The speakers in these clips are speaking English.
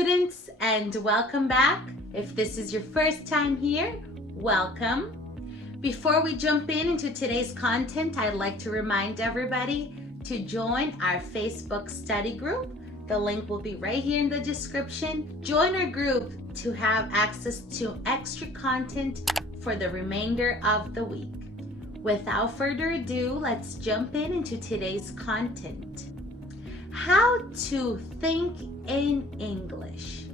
students, and welcome back. If this is your first time here, welcome. Before we jump into today's content, I'd like to remind everybody to join our Facebook study group. The link will be right here in the description. Join our group to have access to extra content for the remainder of the week. Without further ado, let's jump into today's content. How to think in English.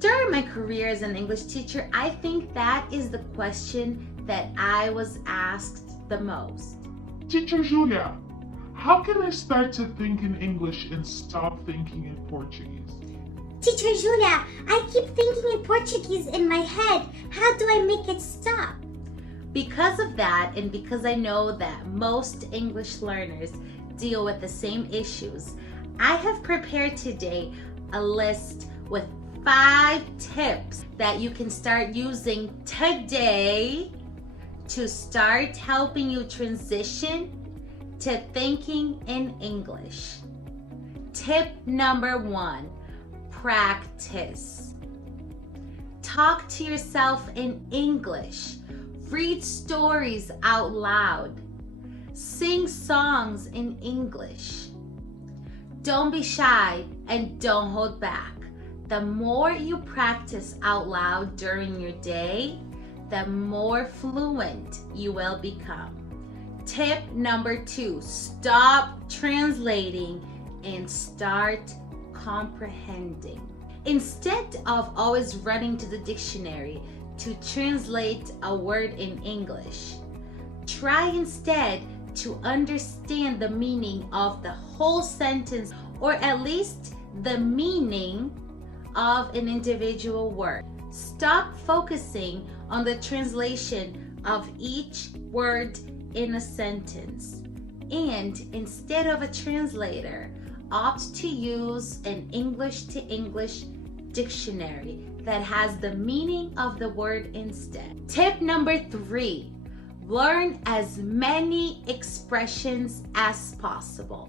During my career as an English teacher, I think that is the question that I was asked the most. Teacher Julia, how can I start to think in English and stop thinking in Portuguese? Teacher Julia, I keep thinking in Portuguese in my head. How do I make it stop? Because of that, and because I know that most English learners deal with the same issues, I have prepared today a list with 5 tips that you can start using today to start helping you transition to thinking in English. Tip number 1, practice. Talk to yourself in English. Read stories out loud. Sing songs in English. Don't be shy and don't hold back. The more you practice out loud during your day, the more fluent you will become. Tip number 2, stop translating and start comprehending. Instead of always running to the dictionary to translate a word in English, try instead to understand the meaning of the whole sentence, or at least the meaning of an individual word. Stop focusing on the translation of each word in a sentence, and instead of a translator, opt to use an English to English dictionary that has the meaning of the word instead. Tip number 3, learn as many expressions as possible.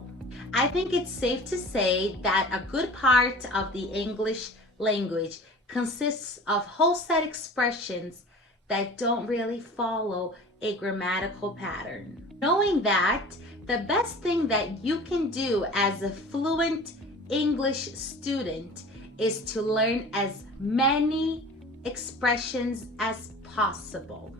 I think it's safe to say that a good part of the English language consists of whole set expressions that don't really follow a grammatical pattern. Knowing that, the best thing that you can do as a fluent English student is to learn as many expressions as possible.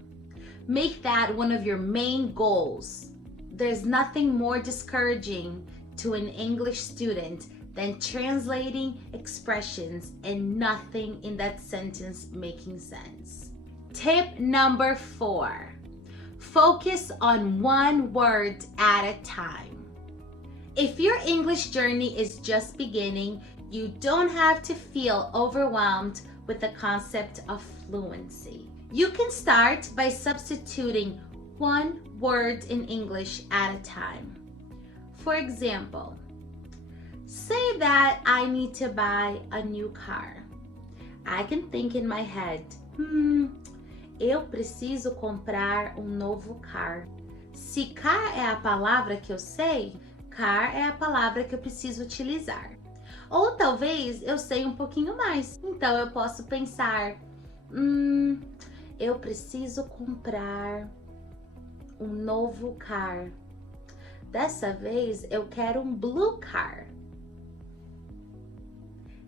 Make that one of your main goals. There's nothing more discouraging to an English student than translating expressions and nothing in that sentence making sense. Tip number 4, focus on one word at a time. If your English journey is just beginning, you don't have to feel overwhelmed with the concept of fluency. You can start by substituting one word in English at a time. For example, say that I need to buy a new car. I can think in my head, eu preciso comprar novo car. Se car é a palavra que eu sei, car é a palavra que eu preciso utilizar. Ou talvez eu sei um pouquinho mais, então eu posso pensar, eu preciso comprar novo car. Dessa vez eu quero blue car.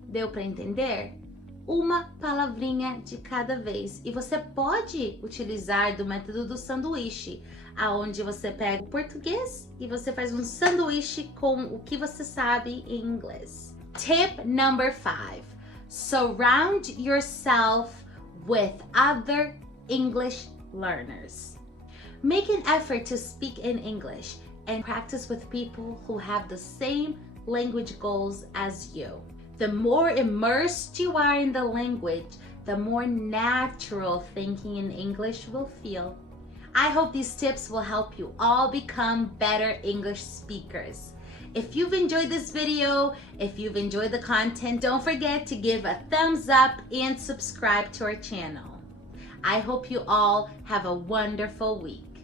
Deu para entender? Uma palavrinha de cada vez. E você pode utilizar do método do sanduíche, aonde você pega o português e você faz um sanduíche com o que você sabe em inglês. Tip number 5, surround yourself with other English learners. Make an effort to speak in English and practice with people who have the same language goals as you. The more immersed you are in the language, the more natural thinking in English will feel. I hope these tips will help you all become better English speakers. If you've enjoyed this video, if you've enjoyed the content, don't forget to give a thumbs up and subscribe to our channel. I hope you all have a wonderful week.